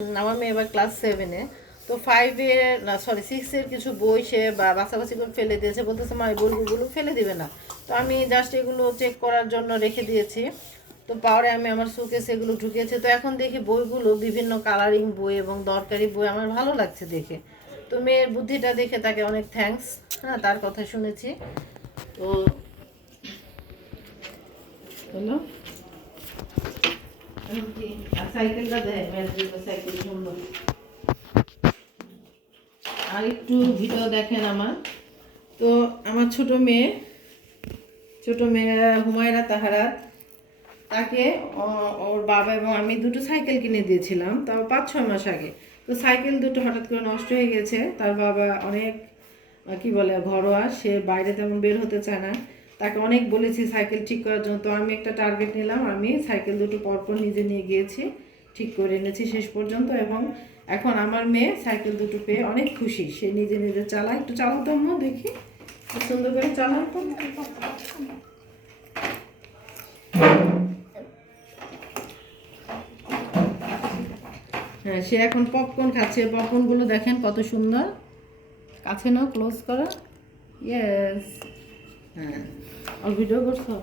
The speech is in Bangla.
আমার মেয়ে এবার ক্লাস 7-এ। তো 5-এর না সরি 6-এর কিছু বই সে বাছাবাছি করে ফেলে দিয়েছে, বলতেছে মা এই বইগুলো ফেলে দিবে না। তো আমি জাস্ট এগুলো চেক করার জন্য রেখে দিয়েছি। তো পরে আমি আমার শোকেসে এগুলো ঢুকিয়েছি। তো এখন দেখি বইগুলো বিভিন্ন কালারিং বই এবং দরকারি বই আমার ভালো লাগছে দেখে। তো মেয়ের বুদ্ধিটা দেখে তাকে অনেক থ্যাঙ্কস। হ্যাঁ, তার কথা শুনেছি। তো হলো সাইকেলটা দেয়, সাইকেল সুন্দর। আর একটু ভিডিও দেখেন আমার। তো আমার ছোট মেয়ে হুমায়রা তাহারা, তাকে ওর বাবা এবং আমি দুটো সাইকেল কিনে দিয়েছিলাম, তাও 5-6 মাস আগে। তো সাইকেল দুটো হঠাৎ করে নষ্ট হয়ে গেছে। তার বাবা অনেক কি বলে ঘরোয়া, সে বাইরে তেমন বের হতে চায় না। তাকে অনেক বলেছি সাইকেল ঠিক করার জন্য। তো আমি একটা টার্গেট নিলাম, আমি সাইকেল দুটো পরপর নিজে নিয়ে গিয়েছি, ঠিক করে এনেছি শেষ পর্যন্ত। এবং এখন আমার মেয়ে সাইকেল দুটো পেয়ে অনেক খুশি, সে নিজে নিজে চালায়। একটু চালাতো আম্মু, দেখি খুব সুন্দর করে চালাতো। হ্যাঁ, সে এখন পপকর্ন খাচ্ছে। পপকর্নগুলো দেখেন কত সুন্দর, কাছে নাও, ক্লোজ করা। ইয়েস। হ্যাঁ, আর ভিডিও করছো?